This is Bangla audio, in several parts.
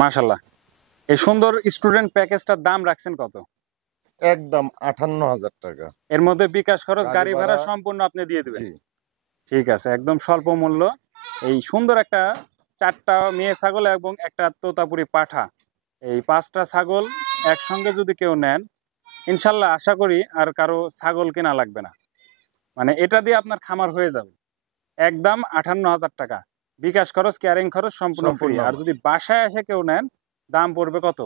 মাশাআল্লাহ। এই সুন্দর স্টুডেন্ট প্যাকেজটার দাম রাখছেন কত? একদম 58,000 টাকা। এর মধ্যে বিকাশ খরচ, গাড়ি ভাড়া ভাড়া সম্পূর্ণ আপনি দিয়ে দিবেন। জি। ঠিক আছে, একদম স্বল্প মূল্য। এই সুন্দর একটা 4টা মেয়ে ছাগল এবং একটা তোতাপুরি পাঠা, এই 5টা ছাগল একসঙ্গে যদি কেউ নেন, ইনশাল্লাহ আশা করি আর কারো ছাগল কেনা লাগবে না। মানে এটা দিয়ে আপনার খামার হয়ে যাবে। একদম 58,000 টাকা। বিকাশ খরচ, ক্যারিং খরচ সম্পূর্ণ ফ্রি। আর যদি বাসায় এসে কেউ নেন, দাম পড়বে কত?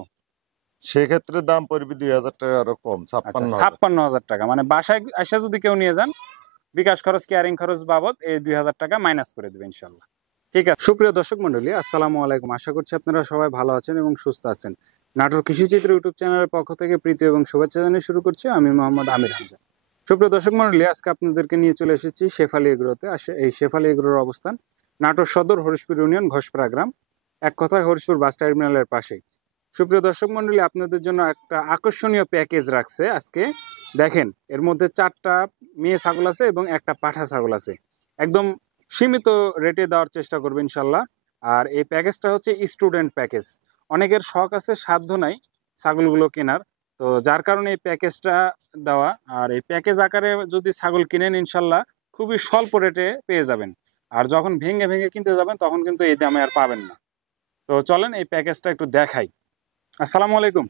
সেক্ষেত্রে দাম পড়বে 2,000 টাকা আরো কম, আচ্ছা, 56,000। 56,000 টাকা। মানে বাসায় এসে যদি কেউ নিয়ে যান, বিকাশ খরচ, ক্যারিং খরচ বাবদ এই 2,000 টাকা মাইনাস করে দেবে ইনশাল্লাহ। ঠিক আছে, সুপ্রিয় দর্শক মন্ডলী, আসসালামু আলাইকুম। আশা করছি আপনারা সবাই ভালো আছেন এবং সুস্থ আছেন। নাটোর কৃষিচিত্র ইউটিউব চ্যানেলের পক্ষ থেকে প্রীতি এবং শুভেচ্ছা জানিয়ে শুরু করছি আমি মোহাম্মদ আমির হামজা। সুপ্রিয় দর্শক মন্ডলী, আজকে আপনাদেরকে নিয়ে চলে এসেছি শেফালি এগ্রোতে। এই শেফালি এগ্রোর অবস্থান নাটোর সদর, হরিশপুর ইউনিয়ন, ঘোষপাড়া গ্রাম, এক কথায় হরিশপুর বাস টার্মিনালের পাশেই। সুপ্রিয় দর্শক মন্ডলী, আপনাদের জন্য একটা আকর্ষণীয় প্যাকেজ রাখছে আজকে। দেখেন, এর মধ্যে 4টা মেয়ে ছাগল আছে এবং একটা পাঠা ছাগল আছে। একদম সীমিত রেটে দেওয়ার চেষ্টা করবে ইনশাল্লাহ। আর এই প্যাকেজটা হচ্ছে স্টুডেন্ট প্যাকেজ। অনেকের শখ আছে, সাধ্য নাই ছাগলগুলো কেনার, তো যার কারণে এই প্যাকেজটা দেওয়া। আর এই প্যাকেজ আকারে যদি ছাগল কিনেন, ইনশাল্লাহ খুবই স্বল্প রেটে পেয়ে যাবেন। আর যখন ভেঙে ভেঙে কিনতে যাবেন, তখন কিন্তু এই দামে আর পাবেন না। তো চলেন এই প্যাকেজটা একটু দেখাই। আসসালামু আলাইকুম।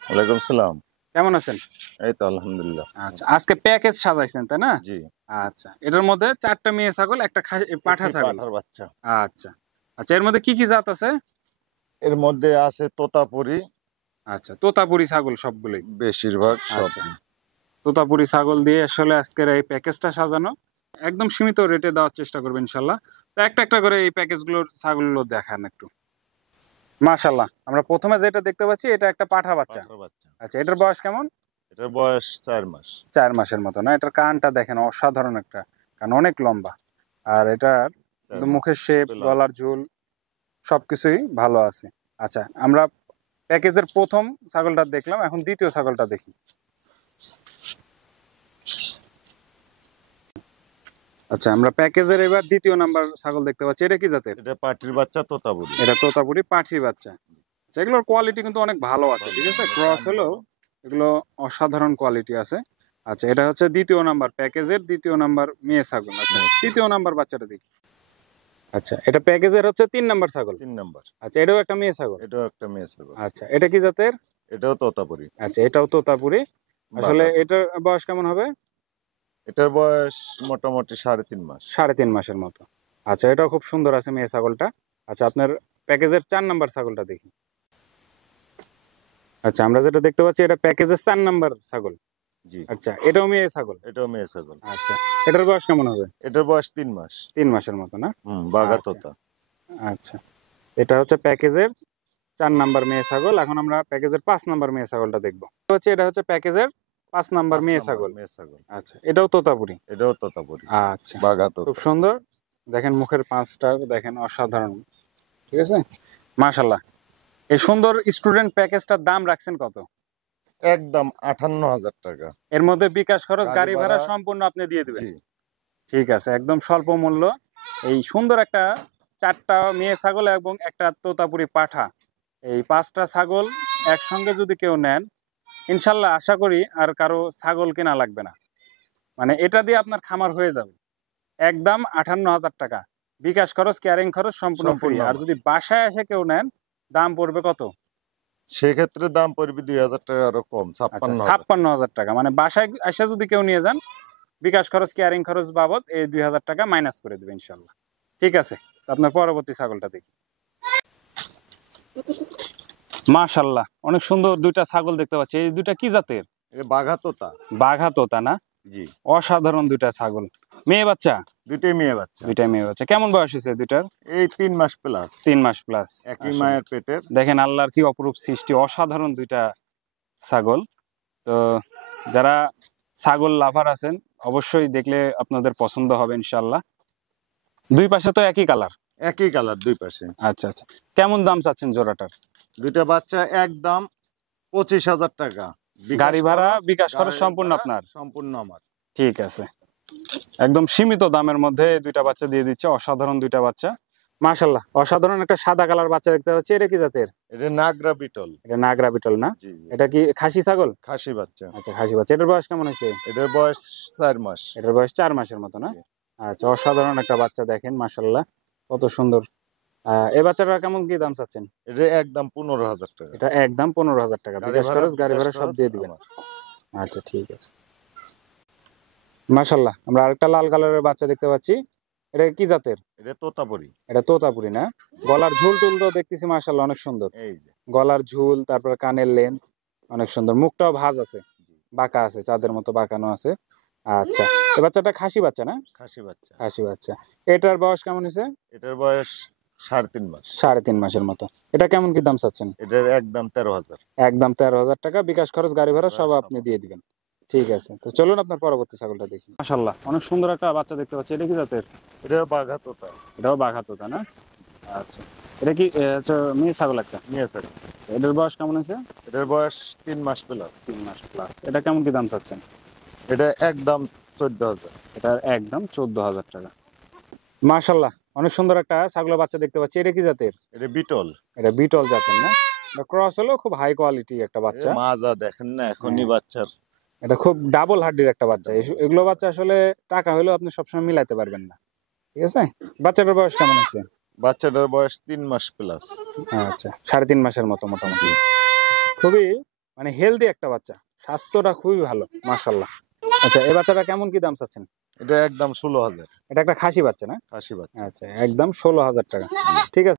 ওয়ালাইকুম সালাম। কেমন আছেন? এই তো আলহামদুলিল্লাহ। আচ্ছা, আজকে প্যাকেজ সাজাইছেন তাই না? জি। আচ্ছা, এটার মধ্যে 4টা মেয়ে ছাগল, একটা পাঠা ছাগল। পাঠার বাচ্চা। আচ্ছা আচ্ছা, এর মধ্যে কি কি জাত আছে? এর মধ্যে আছে তোতাপুরি। আচ্ছা, তোতাপুরি ছাগল সবগুলোই বেশিরভাগ সব। আচ্ছা, তোতাপুরি ছাগল দিয়ে আসলে আজকের এই প্যাকেজটা সাজানো। একদম সীমিত রেটে দেওয়ার চেষ্টা করবেন ইনশাল্লাহ। তো একটা একটা করে এই প্যাকেজগুলোর ছাগলগুলো দেখান একটু। মাশাআল্লাহ, আমরা প্রথমে যেটা দেখতে পাচ্ছি এটা একটা পাঠা বাচ্চা। আচ্ছা, এটার বয়স কেমন? এটার বয়স 4 মাস। 4 মাসের মতো না? এটার কানটা দেখেন, অসাধারণ একটা কান, অনেক লম্বা। আর এটার মুখের শেপ, গলার ঝুল সবকিছুই ভালো আছে। আচ্ছা, আমরা প্যাকেজের প্রথম ছাগলটা দেখলাম, এখন দ্বিতীয় ছাগলটা দেখি। আচ্ছা, আমরা প্যাকেজের এবার দ্বিতীয় নাম্বার ছাগল দেখতে পাচ্ছি। এটা কি জাতের? এটা পাটির বাচ্চা, তোতাপুরি। এটা তোতাপুরি পাঠির বাচ্চা। আচ্ছা, এগুলোর কোয়ালিটি কিন্তু অনেক ভালো আছে, ঠিক আছে? ক্রস হলেও এগুলো অসাধারণ কোয়ালিটি আছে। আচ্ছা, এটা হচ্ছে দ্বিতীয় নাম্বার প্যাকেজের দ্বিতীয় নাম্বার মেয়ে ছাগল। আচ্ছা, তৃতীয় নাম্বার বাচ্চাটা দেখি। আচ্ছা, এটা প্যাকেজের হচ্ছে 3 নাম্বার ছাগল। 3 নাম্বার। আচ্ছা, এটাও একটা মেয়ে ছাগল। এটাও একটা মেয়ে ছাগল। আচ্ছা, এটা কি জাতের? এটাও তোতাপুরি। আচ্ছা, এটাও তোতাপুরি। আসলে এটার বয়স কেমন হবে? এটার বয়স মোটামুটি 3.5 মাস। 3.5 মাসের মতো। আচ্ছা, এটাও খুব সুন্দর আছে মেয়ে ছাগলটা। আচ্ছা, আপনার প্যাকেজের 4 নাম্বার ছাগলটা দেখি। আচ্ছা, আমরা যেটা দেখতে পাচ্ছি এটা প্যাকেজের 4 নাম্বার ছাগল। জি। আচ্ছা, এটাও মেয়ে ছাগল। এটাও মেয়ে ছাগল। আচ্ছা, এটার বয়স কেমন হবে? এটার বয়স 3 মাস। 3 মাসের মতো না? বাঘা আচ্ছা। তোতা। আচ্ছা, এটা হচ্ছে প্যাকেজের 4 নাম্বার মেয়ে ছাগল। এখন আমরা প্যাকেজের 5 নাম্বার মেয়ে ছাগলটা দেখবো। এটা হচ্ছে প্যাকেজের 5 নাম্বার মেয়ে ছাগল। আচ্ছা, এটাও তোতাপুরি। এটাও তোতাপুরি। আচ্ছা, বাঘা তোতা। খুব সুন্দর। দেখেন মুখের পাঁচটা দেখেন, অসাধারণ। ঠিক আছে, মাশাআল্লাহ। এই সুন্দর স্টুডেন্ট প্যাকেজটার দাম রাখছেন কত? একদম 58,000 টাকা। এর মধ্যে বিকাশ খরচ, গাড়ি ভাড়া সম্পূর্ণ আপনি দিয়ে দিবেন। ঠিক আছে, একদম স্বল্প মূল্য। এই সুন্দর একটা 4টা মেয়ে ছাগল এবং একটা তোতাপুরি পাঠা, এই 5টা ছাগল একসঙ্গে যদি কেউ নেন, ইনশাল্লাহ আশা করি আর কারো ছাগল কেনা লাগবে না। মানে এটা দিয়ে আপনার খামার হয়ে যাবে। একদম 58,000 টাকা। বিকাশ খরচ, ক্যারিং খরচ সম্পূর্ণ ফ্রি। আর যদি বাসায় এসে কেউ নেন, দাম পড়বে কত? সেক্ষেত্রে দাম পড়বে 2,000 টাকা আরো কম, 56,000 টাকা। মানে বাসায় এসে যদি কেউ নিয়ে যান, বিকাশ খরচ, ক্যারিং খরচ বাবদ এই 2,000 টাকা মাইনাস করে দেবে ইনশাল্লাহ। ঠিক আছে, আপনার পরবর্তী ছাগলটা দেখি। মাশাআল্লাহ, অনেক সুন্দর 2টা ছাগল দেখতে পাচ্ছি। এই 2টা কি জাতের? এটা বাঘা তোতা। বাঘা তোতা না? জি। অসাধারণ 2টা ছাগল। মেয়ে বাচ্চা? 2টাই মেয়ে বাচ্চা। 2টাই মেয়ে বাচ্চা। কেমন বয়স হয়েছে 2টার? এই 3 মাস প্লাস। 3 মাস প্লাস। একই মায়ের পেটের। দেখেন আল্লাহর কি অপরূপ সৃষ্টি, অসাধারণ 2টা ছাগল। তো যারা ছাগল লাভার আছেন, অবশ্যই দেখলে আপনাদের পছন্দ হবে ইনশাআল্লাহ। দুই পাশে তো একই কালার? একই কালার, দুই পাশে। আচ্ছা আচ্ছা, কেমন দাম চাচ্ছেন জোড়াটার? 2টা বাচ্চা একদম 25,000 টাকা। গাড়ি ভাড়া, বিকাশ খরচ সম্পূর্ণ আপনার? সম্পূর্ণ আমার। ঠিক আছে, একদম সীমিত দামের মধ্যে 2টা বাচ্চা দিয়ে দিচ্ছে। অসাধারণ 2টা বাচ্চা, মাশাআল্লাহ, অসাধারণ একটা সাদা কালার বাচ্চা দেখতে পাচ্ছি। এটা কি জাতের? এটা নাগরা বিটল। এটা নাগরা বিটল না? জি জি। এটা কি খাসি ছাগল? খাসি বাচ্চা। আচ্ছা, খাসি বাচ্চা। এটার বয়স কেমন হয়েছে? এটার বয়স 4 মাস। এটার বয়স 4 মাসের মতো না? জি। আচ্ছা, অসাধারণ একটা বাচ্চা দেখেন মাশাআল্লাহ, কত সুন্দর। এই বাচ্চাটা কেমন কি দাম চাচ্ছেন? এটা একদম 15,000 টাকা। এটা একদম 15,000 টাকা। গাড়ি বিকাশ ভাড়া, খরচ, গাড়ি বিকাশ ভাড়া সব খরচ দিয়ে দিবেন। আমার। আচ্ছা, ঠিক আছে। মাশাআল্লাহ, আমরা আরেকটা লাল কালারের বাচ্চা দেখতে পাচ্ছি। এটা কি জাতের? এটা তোতাপুরি। এটা তোতাপুরি না? গলার ঝুল টুল তো দেখতেছি মাশাআল্লাহ অনেক সুন্দর। এই যে। গলার ঝুল, তারপরে কানের লেন্থ অনেক সুন্দর। মুখটাও ভাঁজ আছে, বাঁকা আছে, চাঁদের মতো বাঁকানো আছে। আচ্ছা, এই বাচ্চাটা খাসি বাচ্চা না? খাসি বাচ্চা। খাসি বাচ্চা। এটার বয়স কেমন হয়েছে? এটার বয়স 3.5 মাস। 3.5 মাসের মতো। এটা কেমন কি দাম চাচ্ছেন? এটার একদম 13,000। একদম 13,000 টাকা। বিকাশ খরচ, গাড়ি ভাড়া সব আপনি দিয়ে দিবেন। ঠিক আছে, তো চলুন আপনার পরবর্তী ছাগলটা দেখি। মাশাআল্লাহ, অনেক সুন্দর একটা বাচ্চা দেখতে পাচ্ছি। এটা কি জাতের? এটা বাঘা তোতা। এটাও বাঘা তোতা না? আচ্ছা, এটা কি মেয়ে ছাগল একটা? নিয়ে থাকে। এটার বয়স কেমন হয়েছে? এটার বয়স 3 মাস প্লাস। 3 মাস প্লাস। এটা কেমন কি দাম চাচ্ছেন? এটা একদম 14,000। এটা একদম 14,000 টাকা। মাশাআল্লাহ, অনেক সুন্দর একটা ছাগলের বাচ্চা দেখতে পাচ্ছি। এটা কি জাতের? এটা বিটল। এটা বিটল জাতের না? এটা ক্রস হলো, খুব হাই কোয়ালিটি একটা বাচ্চা। মাজা দেখেন না এখনই হ্যাঁ। বাচ্চার। এটা খুব ডাবল হাড্ডির একটা বাচ্চা। এগুলো বাচ্চা আসলে টাকা হলেও আপনি সবসময় মিলাইতে পারবেন না। ঠিক আছে? বাচ্চাটার বয়স কেমন আছে? বাচ্চাটার বয়স 3 মাস প্লাস। আচ্ছা, 3.5 মাসের মতো মোটামুটি। খুবই মানে হেলদি একটা বাচ্চা, স্বাস্থ্যটা খুবই ভালো মাশাআল্লাহ। আচ্ছা, এই বাচ্চাটা কেমন কি দাম চাচ্ছেন? এটা একদম 16,000। এটা একটা খাসি বাচ্চা না? খাসি বাচ্চা। আচ্ছা, একদম 16,000 টাকা। ঠিক আছে।